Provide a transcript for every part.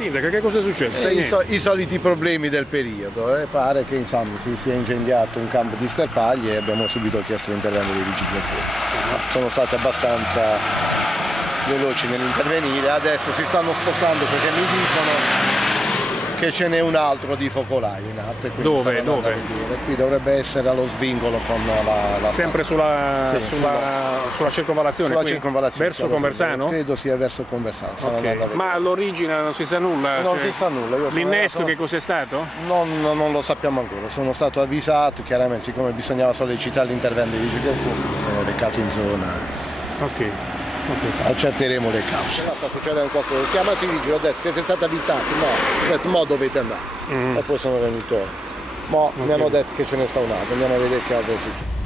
Sindaco, che cosa è successo? I soliti problemi del periodo, pare che insomma si sia incendiato un campo di sterpagli e abbiamo subito chiesto l'intervento dei vigili del fuoco. Sono stati abbastanza veloci nell'intervenire, adesso si stanno spostando perché mi dicono che ce n'è un altro di focolaio in atto. Dove? Qui dovrebbe essere allo svincolo con la sempre sulla circonvallazione? Sulla circonvallazione. Verso Conversano? Credo sia verso Conversano. Okay. Ma all'origine non si sa nulla? Non si sa nulla. L'innesco che cos'è stato? Non lo sappiamo ancora. Sono stato avvisato, chiaramente, siccome bisognava sollecitare l'intervento dei vigili del fuoco, sono recato in zona. Ok. Accerteremo le cause. Sta succedendo qualcosa. Ho chiamato i vigili, ho detto siete stati avvisati? No, ho detto mo dovete andare. E poi sono venuto. Mi hanno detto che ce ne sta un altro, andiamo a vedere che altro succede.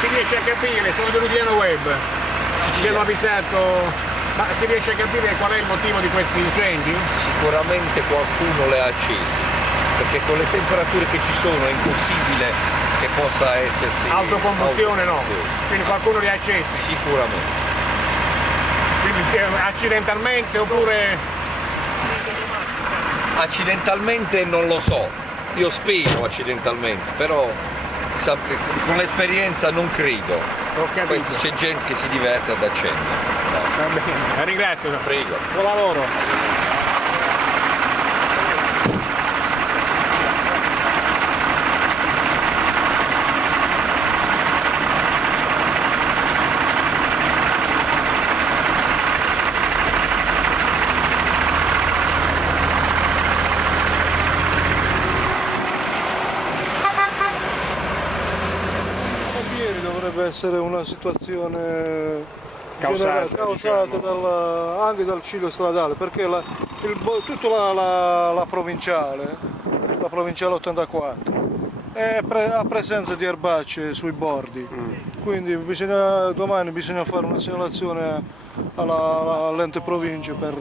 Si riesce a capire, sono venuti Piano Web, ci hanno avvisato, ma si riesce a capire qual è il motivo di questi incendi? Sicuramente qualcuno le ha accesi, perché con le temperature che ci sono è impossibile che possa essersi autocombustione. No, quindi qualcuno li ha accesi? Sicuramente. Quindi accidentalmente oppure? Accidentalmente non lo so, io spero accidentalmente, però con l'esperienza non credo. C'è gente che si diverte ad accendere. Va bene, la ringrazio. Prego. Buon lavoro. Dovrebbe essere una situazione causata anche dal ciglio stradale, perché tutta la provinciale 84 ha presenza di erbacce sui bordi, quindi domani bisogna fare una segnalazione all'ente provincia per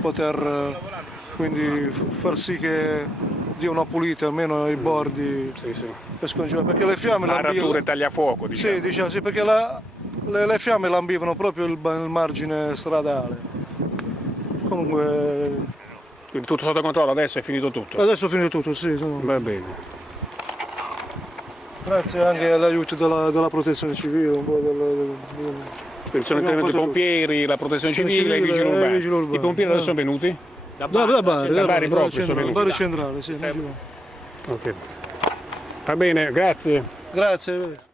poter quindi far sì che dia una pulita almeno ai bordi. Per scongiurare, perché le fiamme l'aratura e tagliafuoco, diciamo. Sì, diciamo, sì, perché le fiamme lambivano proprio il margine stradale. Comunque. Quindi tutto sotto controllo, adesso è finito tutto? Adesso è finito tutto, sì. Va bene. Grazie anche all'aiuto della protezione civile, un po' Quindi sono intervenuti i pompieri, la protezione civile e i vigili urbani. I pompieri dove sono venuti? Da Bari proprio sono venuti. Bari centrale, sì. Ok. Va bene, grazie. Grazie.